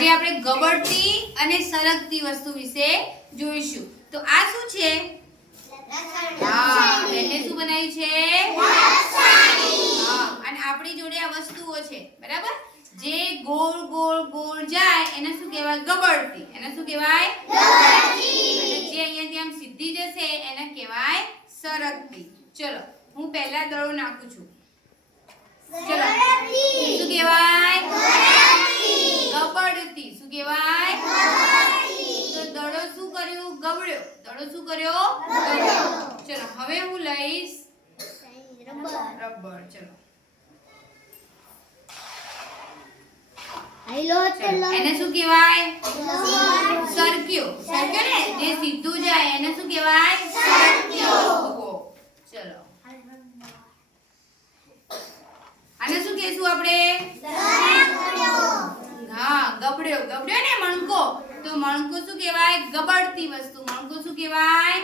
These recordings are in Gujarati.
આજે આપણે ગબડતી અને સરકતી વસ્તુ વિશે જોઈશું. તો આ શું છે? હા બેને શું બનાવ્યું છે? હા અને આપણી જોડે આ વસ્તુઓ છે બરાબર? જે ગોળ ગોળ ગોળ જાય એને શું કહેવાય? ગબડતી. એને શું કહેવાય? અને જે અહીંયાથી આમ સીધી જશે એને કહેવાય સરકતી ચલો હું પહેલા દડો નાખું છું ચલો શું કહેવાય ગબડતી શું કહેવાય તો દડો શું કર્યું દડો શું કર્યો? ચલો હવે હું લઈશ. રબર ચલો. ચલો એને શું કહેવાય? સરક્યો. સરક્યો. ને? જે સીધું જાય એને શું કહેવાય? સરક્યો. ચલો. આને શું કહેશું આપણે? હા ગબડ્યો. ગબડ્યો ને મણકો? તો મણકો શું કહેવાય? ગબડતી વસ્તુ. મણકો શું કહેવાય?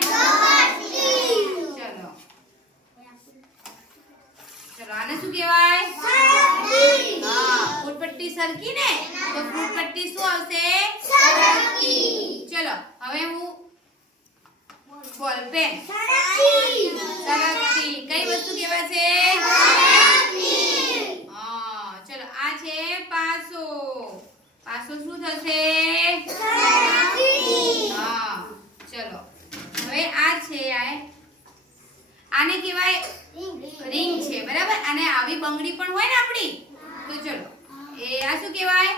ચલો. ચલો આને શું કહેવાય? હા ફૂટપટ્ટી સરકી ને? તો ફૂટપટ્ટી શું આવશે? ચલો હવે હું બોલ પેન. સરકતી કઈ વસ્તુ કહેવાય છે? હા ચલો આ છે પાસો. પાસો શું થશે હા ચલો હવે આ છે આ. આને કહેવાય રિંગ છે, બરાબર? અને આવી બંગડી પણ હોય ને આપણી? તો ચલો, એ આ શું કહેવાય?